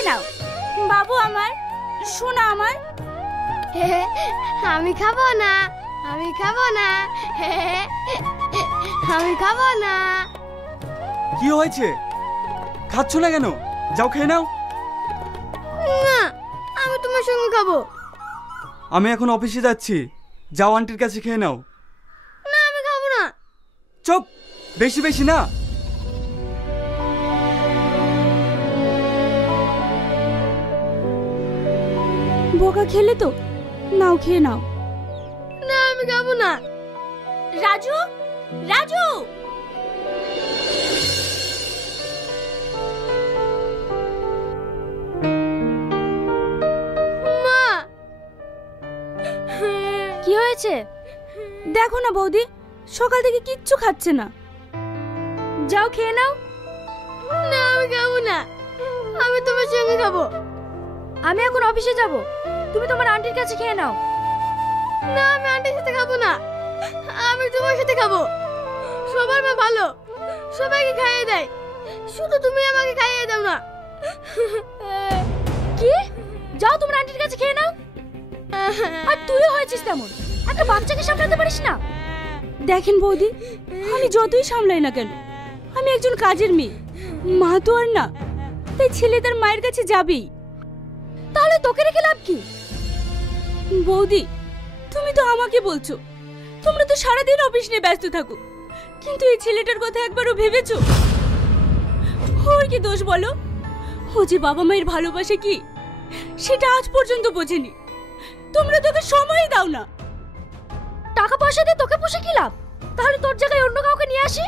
খেয়ে নাও। বাবু আমার, সোনা আমার। আমি খাবো না, আমি খাবো না, আমি খাবো না। কি হয়েছে? খাচ্ছ না কেন? যাও খেয়ে নাও। না, আমি তোমার সঙ্গে খাবো। আমি এখন অফিসে যাচ্ছি, যাও আন্টির কাছে খেয়ে নাও। না, আমি খাবো না। চুপ, বেশি বেশি না। বোকা খেলে তো, নাও খেয়ে নাও। না, আমি খাবো না। রাজু, রাজু, মা, কি হয়েছে? দেখো না বৌদি, সকাল থেকে কিচ্ছু খাচ্ছে না। যাও খেয়ে নাও। না, আমি খাবো না, আমি তোমার সঙ্গে খাবো। আমি এখন অফিসে যাব, তুমি তোমার আন্টির কাছে খেয়ে নাও। না, আমি আন্টির সাথে খাবো না, আমি তোমার সাথে খাবো। সবার মা ভালো, সবাইকে খাইয়ে দেয়, শুধু তুমি আমাকে খাইয়ে দাও না। কি? যাও তোমার আন্টির কাছে খেয়ে নাও। আর তুইও হয়েছিস তেমন, একটা বাচ্চাকে সামলাতে পারিস না। দেখেন বৌদি, আমি যতই সামলাই না কেন, আমি একজন কাজের মেয়ে, মা তো আর না, তাই ছেলে তার মায়ের কাছে যাবেই। তাহলে তোকে রেখে লাভ কি? বৌদি, তুমি তো আমাকে বলছো তোমরা তো সারাদিন অফিস নিয়ে ব্যস্ত থাকো, কিন্তু এই ছেলেটার কথা একবারও ভেবেছো? ওর কি দোষ বলো? ও যে বাবা মায়ের ভালোবাসে কি সেটা আজ পর্যন্ত বোঝেনি। তোমরা তোকে সময় দাও না। টাকা পয়সা দিয়ে তোকে পুষে কি লাভ? তাহলে তোর জায়গায় অন্য কাউকে নিয়ে আসি।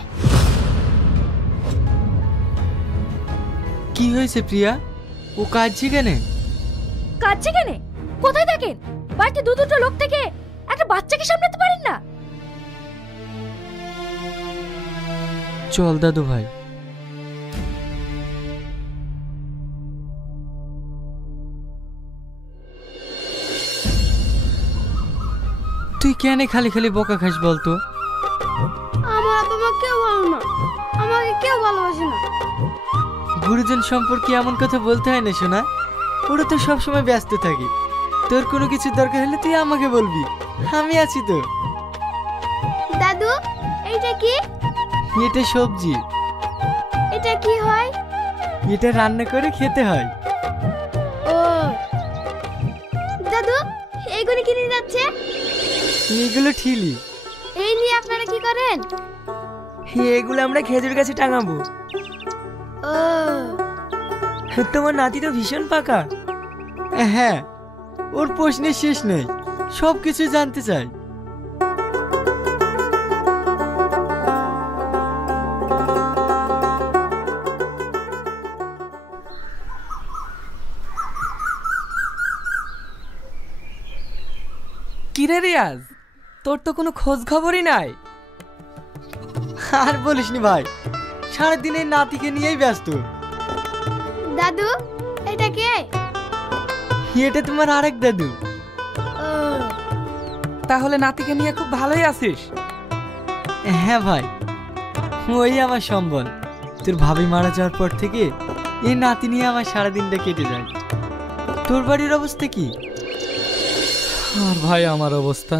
কি হয়েছে প্রিয়া? ও কাঁদছে কেন? কাঁদছে কেন? কোথায় থাকেন? বাড়িতে দুটো লোক থেকে একটা বাচ্চাকে সামলাতে পারেন না? চল দাদু ভাই। তুই কেন খালি খালি বকা খাস বলতো? আমার বাবা মা কেউ ভালো না, আমাকে কেউ ভালোবাসে না। গুরুজন সম্পর্কে এমন কথা বলতে হয় না শোনা, ওরা তো সবসময় ব্যস্ত থাকে। তোর কোনো কিছু দরকার হলে তুই আমাকে বলবি, আমি আছি তো। দাদু, এইটা কি? এটা সবজি। এটা কি হয়? এটা রান্না করে খেতে হয়। ও দাদু, এইগুলো কি নিয়ে যাচ্ছে? এগুলো ঠিলি। এই নিয়ে আপনারা কি করেন? এগুলো আমরা খেজুর গাছে টাঙাবো। ও, তোমার নাতি তো ভীষণ পাকা। হ্যাঁ, ওর প্রশ্নের শেষ নেই, সব কিছু জানতে চাই। কিরে রিয়াজ, তোর তো কোনো খোঁজ খবরই নাই। আর বলিসনি ভাই, সারাদিন এই নাতিকে নিয়েই ব্যস্ত। দাদু, এটা কে? এটা তোমার আরেক দাদু। ও, তাহলে নাতিকে নিয়ে খুব ভালোই আছিস। হ্যাঁ ভাই, ওই আমার সম্বল। তোর ভাবি মারা যাওয়ার পর থেকে এই নাতি নিয়ে আমার সারাদিনটা কেটে যায়। তোর বাড়ির অবস্থা কি? আর ভাই আমার অবস্থা,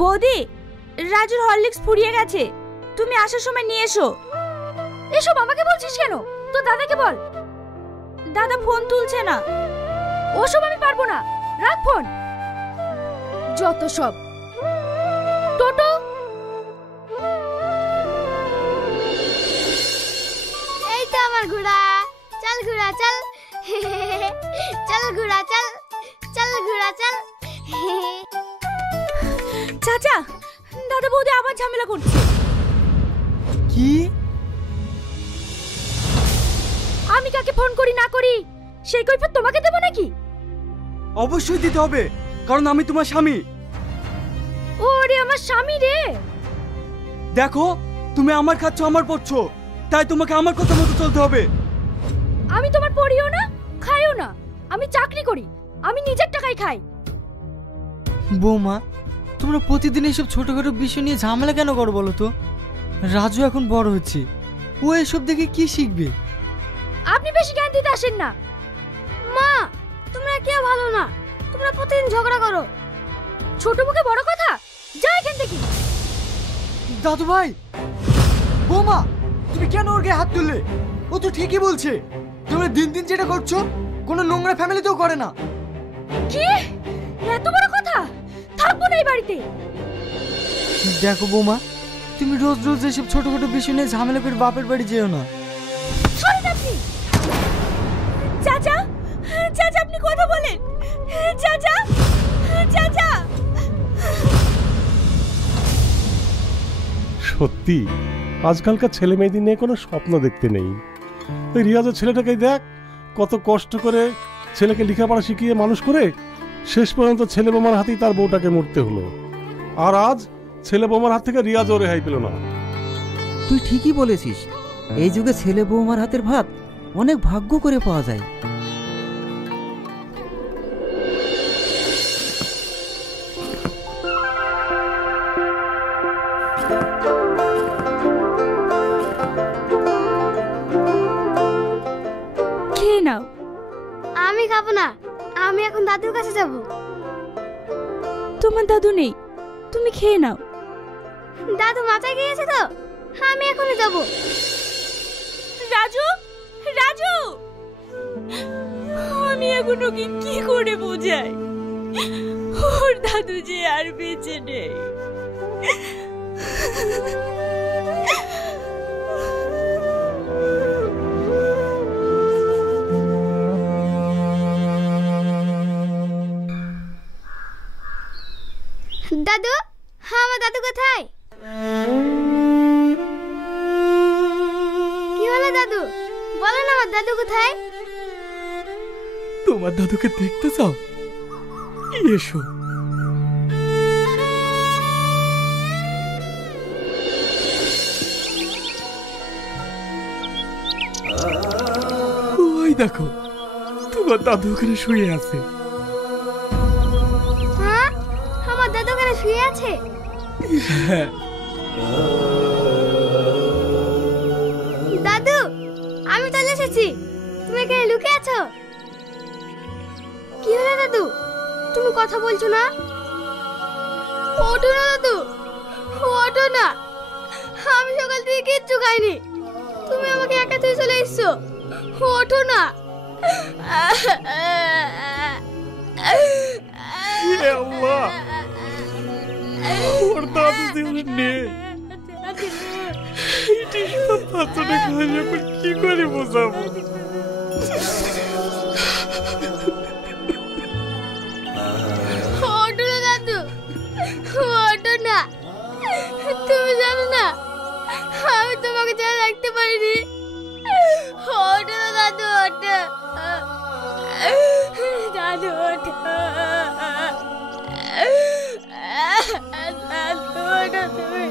বৌদি, রাজুর হরলিক্স ফুরিয়ে গেছে, তুমি আসার সময় নিয়ে এসো। এসব আমাকে বলছিস কেন? তো দাদাকে বল। দাদা ফোন তুলছে না। ওসব আমি পারবো না, রাখ ফোন। যত সব। টোটো, এই তো আমার ঘোড়া। চল ঘোড়া চল, চল ঘোড়া চল, চল ঘোড়া চল। চাচা, দাদা বৌদি আবার ঝামেলা করছে। কি? আমি কাকে ফোন করি না করি সেই কৈফিয়ত তোমাকে দেব নাকি? অবশ্যই দিতে হবে, কারণ আমি তোমার স্বামী। ওরে আমার স্বামী রে। দেখো, তুমি আমার খাচ্ছ, আমার পড়ছো, তাই তোমাকে আমার কথা মতো চলতে হবে। আমি তোমার পড়িও না, খাইও না। আমি চাকরি করি, আমি নিজের টাকায় খাই। বৌমা, তোমরা প্রতিদিন এসব ছোটখাটো বিষয় নিয়ে ঝামেলা কেন করো বলো তো? রাজু এখন বড় হচ্ছে, ও এসব দেখে কি শিখবে? আপনি বেশি জ্ঞান দিতে আসেন না। মা, তোমরা কেউ ভালো না, তোমরা প্রতিদিন ঝগড়া করো। ছোট মুখে বড় কথা, যা এখান থেকে। দাদু ভাই, বৌমা, তুমি কেন ওর গায়ে হাত তুললে? ও তো ঠিকই বলছে। তোমরা দিন দিন যেটা করছো কোনো নোংরা ফ্যামিলিতেও করে না। কি এত বড় কথা? থাকবো না এই বাড়িতে। দেখো বৌমা, তুমি রোজ রোজ এসব ছোটখাটো বিষয় নিয়ে ঝামেলা করে বাপের বাড়ি যেও না। সরে যাচ্ছি। চাচা, চাচা আপনি কথা বলেন। চাচা, চাচা। সত্যি আজকালকার ছেলে মেয়েদের নিয়ে কোনো স্বপ্ন দেখতে নেই। ওই রিয়াজের ছেলেটাকে দেখ, কত কষ্ট করে ছেলেকে লেখাপড়া শিখিয়ে মানুষ করে শেষ পর্যন্ত ছেলে বোমার হাতেই তার বউটাকে মরতে হলো। আর আজ ছেলে বোমার হাত থেকে রিয়াজও রেহাই পেল না। তুই ঠিকই বলেছিস, এই যুগে ছেলে বৌমার হাতের ভাত অনেক ভাগ্য করে পাওয়া যায়। খেয়ে নাও। আমি খাবো না, আমি এখন দাদুর কাছে যাব। তোমার দাদু নেই, তুমি খেয়ে নাও। দাদু মাথায় গিয়েছে তো, আমি এখনই যাব। রাজু, রাজু, আমি এখন ওকে কি করে বোঝাই? ওর দাদু যে আর বেঁচে নেই। দাদু, আমার দাদু কোথায়? কি হলো দাদু, বলো না আমার দাদু কোথায়? তোমার দাদুকে দেখতে চাও? এসো। ওই দেখো, তোমার দাদু ওখানে শুয়ে আছে। হ্যাঁ, আমার দাদু ওখানে শুয়ে আছে। দাদু, আমি চলে এসেছি, তুমি এখানে লুকিয়ে আছো। কি হলো দাদু, তুমি কথা বলছো না? ওঠো না দাদু, ওঠো না। আমি সকাল থেকে কিচ্ছু খাইনি, তুমি আমাকে একা তুই চলে এসছো। ওঠো না। আল্লাহ, ওর দাদু জীবনে নেই। বাচ্চাটা খাই এখন কি করে বোঝাবো? ওঠো না দাদু, ওঠো না। তুমি জানো না আমি তোমাকে যা রাখতে পারিনি। ওঠো না দাদু, ওঠো দাদু, ওঠো দাদু, ওঠো তুমি।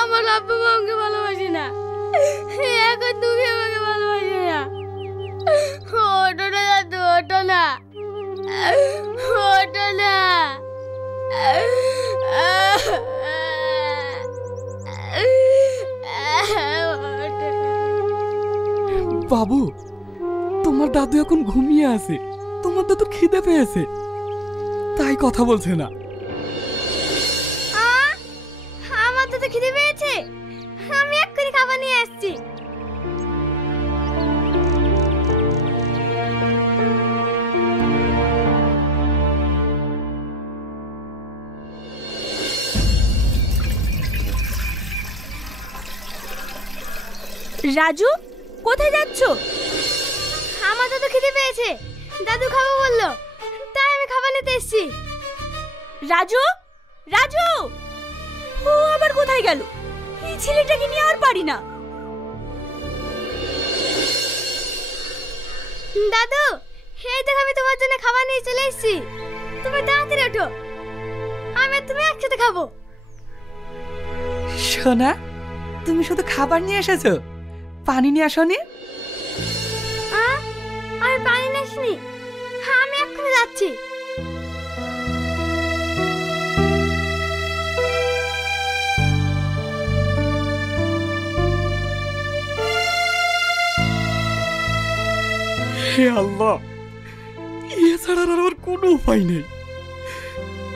আমার আব্বু মা আমাকে ভালোবাসে না, এখন তুমি আমাকে ভালোবাসে না। ওঠো না দাদু, ওঠো না, ওঠো না। বাবু, তোমার দাদু এখন ঘুমিয়ে আছে। তোমার দাদু খিদে পেয়েছে, তাই কথা বলছে না। আমার তো খিদে পেয়েছে, আমি এক্ষুনি খাবার নিয়ে আসছি। রাজু, কোথায় যাচ্ছ? আমার তো খিদে পেয়েছে, দাদু খাবো বললো, তাই আমি খাবার নিতে এসেছি। রাজু, রাজু, ও আবার কোথায় গেল? এই ছেলেটাকে নিয়ে আর পারি না। দাদু, এই দেখো আমি তোমার জন্য খাবার নিয়ে চলে এসেছি, তুমি তাড়াতাড়ি ওঠো, আমি আর তুমি একসাথে খাবো। সোনা, তুমি শুধু খাবার নিয়ে এসেছো, পানি নিয়ে আসোনি? আমি পানি নিয়ে আসিনি, আমি এক্ষুনি যাচ্ছি। হে আল্লাহ, এছাড়া আর আমার কোনো উপায় নেই,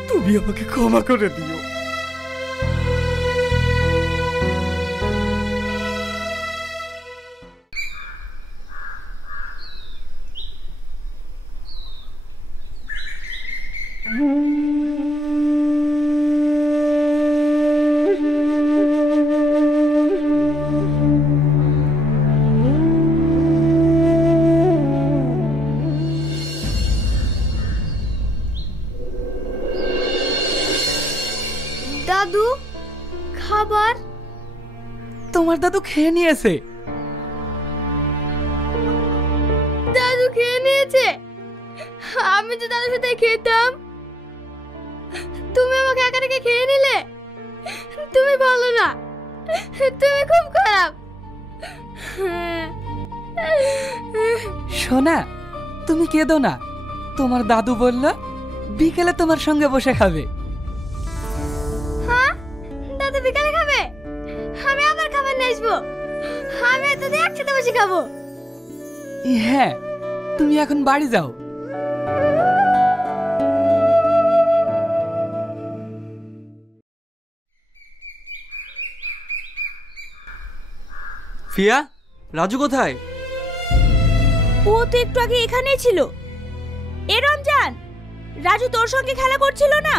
তুমি আমাকে ক্ষমা করে দিও। দাদু, খাবার। তোমার দাদু খেয়ে নিয়েছে। দাদু খেয়ে নিয়েছে? আমি তো দাদুর সাথে খেতাম। তুমি আমাকে একা রেখে খেয়ে নিলে। তুমি ভালো না, তুমি খুব খারাপ। সোনা, তুমি কেঁদো না। তোমার দাদু বলল বিকেলে তোমার সঙ্গে বসে খাবে। হ্যাঁ, দাদু বিকালে খাবে? আমি আবার খাবার নিয়ে আসবো। আমি দাদু একসাথে বসে খাবো। হ্যাঁ, তুমি এখন বাড়ি যাও। ফিয়া, রাজু কোথায়? ও তো একটু আগে এখানেই ছিল। এ রমজান, রাজু তোর সঙ্গে খেলা করছিল না?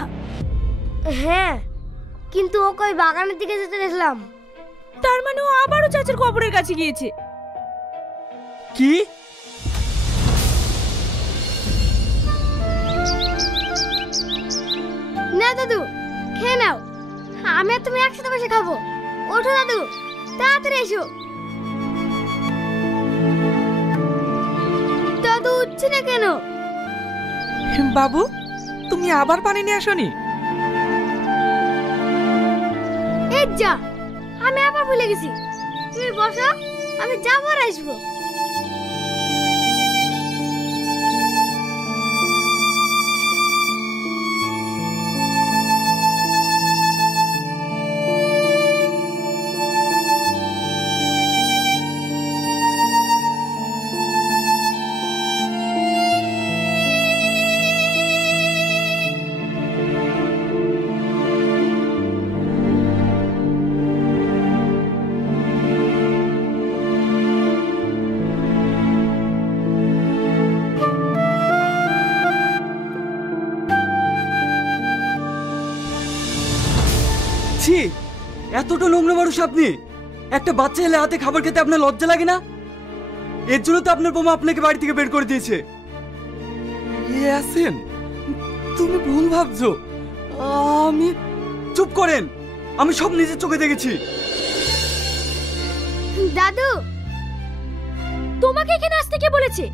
হ্যাঁ, কিন্তু ও কই বাগানের দিকে যেতে দেখলাম। তার মানে ও আবারও চাচার কবরের কাছে গিয়েছে। কি? না দাদু, খেয়ে নাও। আমি আর তুমি একসাথে বসে খাবো। ওঠো দাদু, তাড়াতাড়ি এসো। দাদু উঠছে না কেন? বাবু, তুমি আবার পানি নিয়ে আসনি? এই যা, আমি আবার ভুলে গেছি। তুমি বসো, আমি যাবো আর আসবো। ছি, এতটা নোংরা মানুষ আপনি! একটা বাচ্চা ছেলে হাতে খাবার খেতে আপনার লজ্জা লাগে না? এর জন্য তো আপনার বৌমা আপনাকে বাড়ি থেকে বের করে দিয়েছে। ইয়াসিন, তুমি ভুল ভাবছো। আমি... চুপ করেন, আমি সব নিজের চোখে দেখেছি। দাদু, তোমাকে এখানে আসতে কে বলেছে?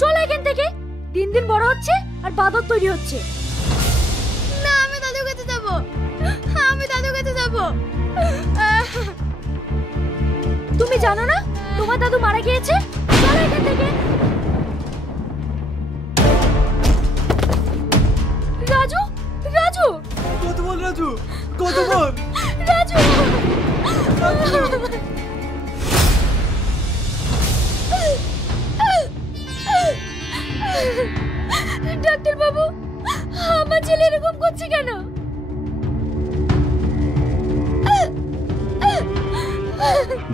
চলো এখান থেকে। দিন দিন বড় হচ্ছে আর বাদর তৈরি হচ্ছে। না, আমি দাদুর কাছে যাবো। আমি দাদুর কাছে যাবো। তুমি জানো না তোমার দাদু মারা গিয়েছে? চলো এখান থেকে। রাজু, রাজু, কত বল রাজু, কত বল রাজু। ডাক্তার বাবু, আমার ছেলে এরকম করছে কেন?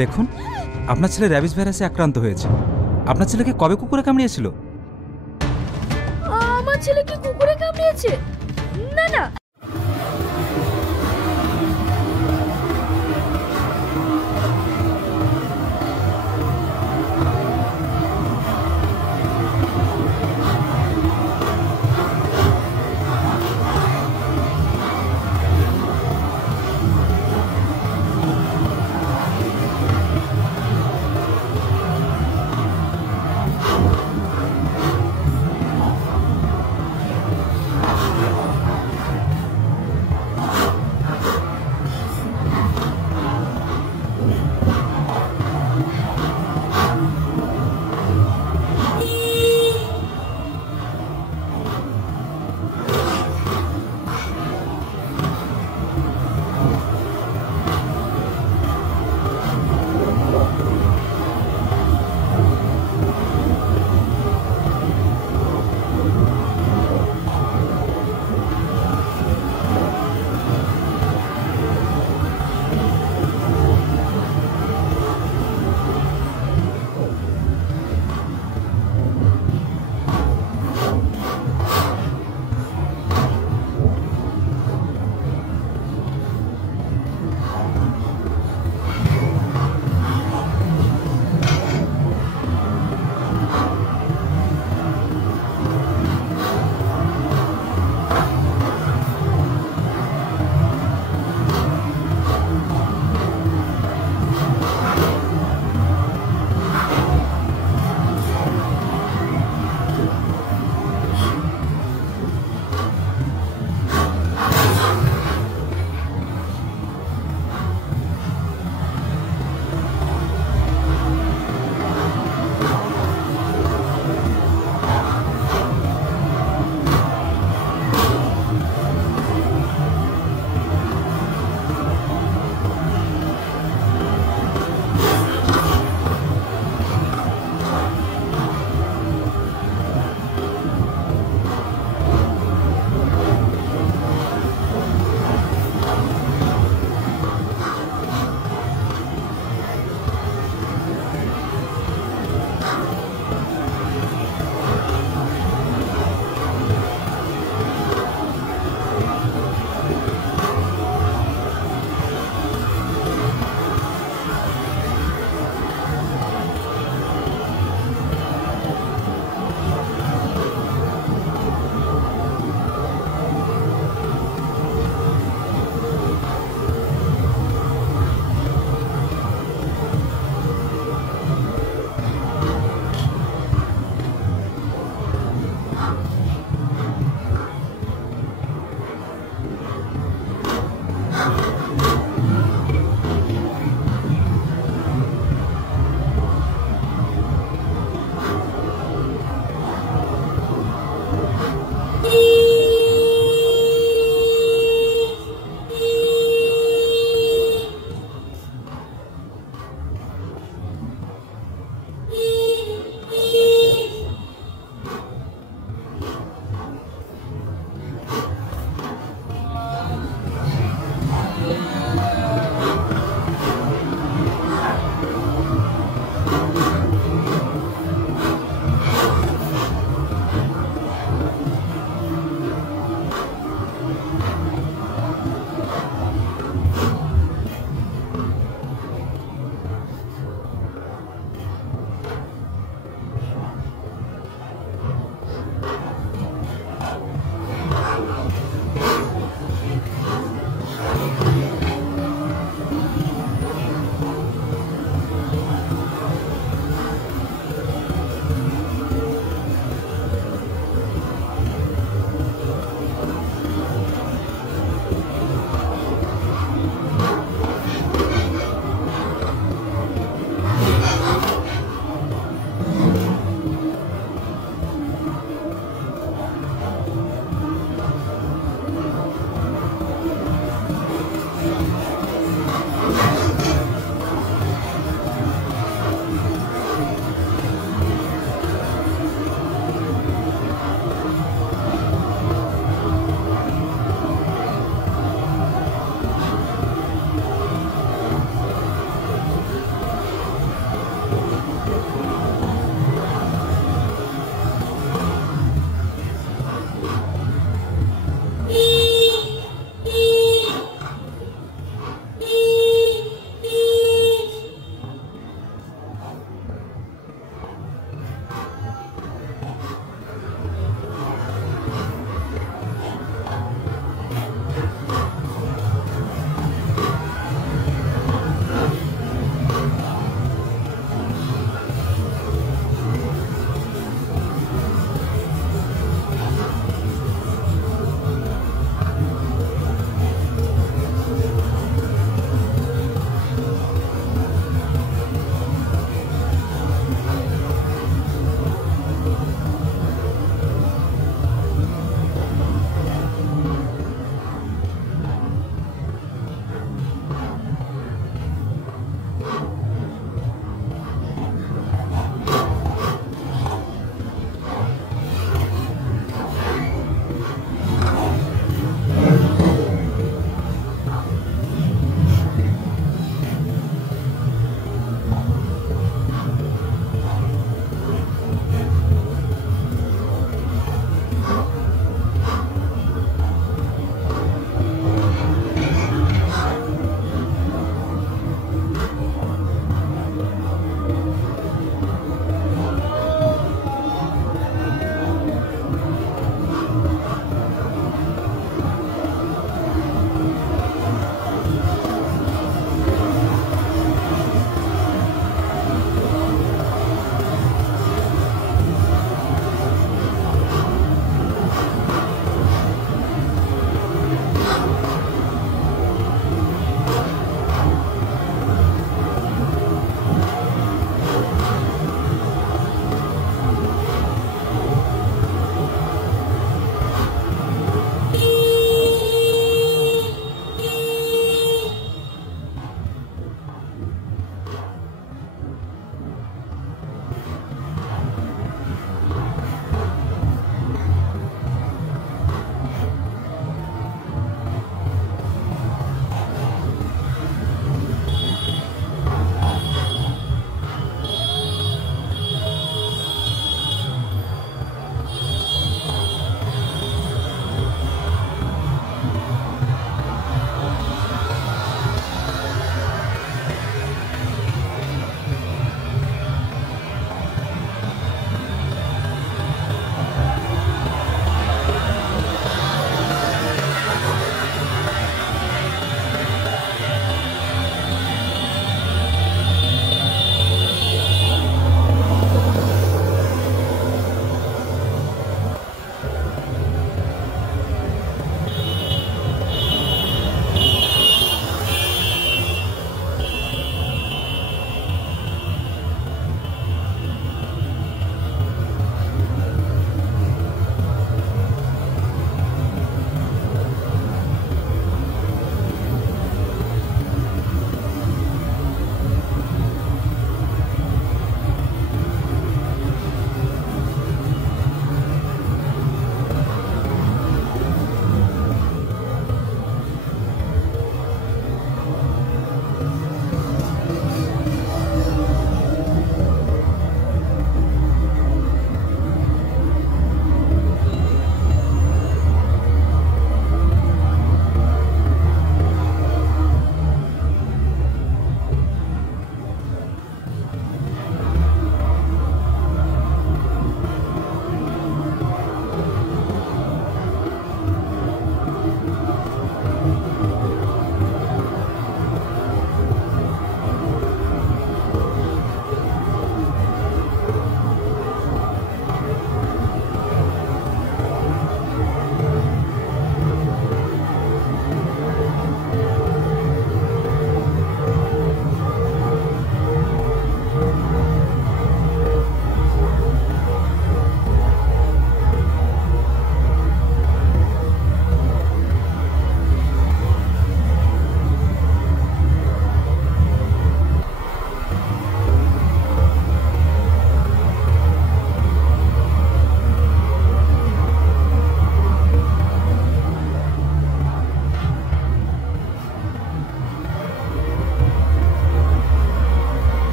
দেখুন, আপনার ছেলে র্যাবিস ভাইরাসে আক্রান্ত হয়েছে। আপনার ছেলেকে কবে কুকুরে কামড়িয়েছিল? আমার ছেলে কি কুকুরে কামড়িয়েছে? না না।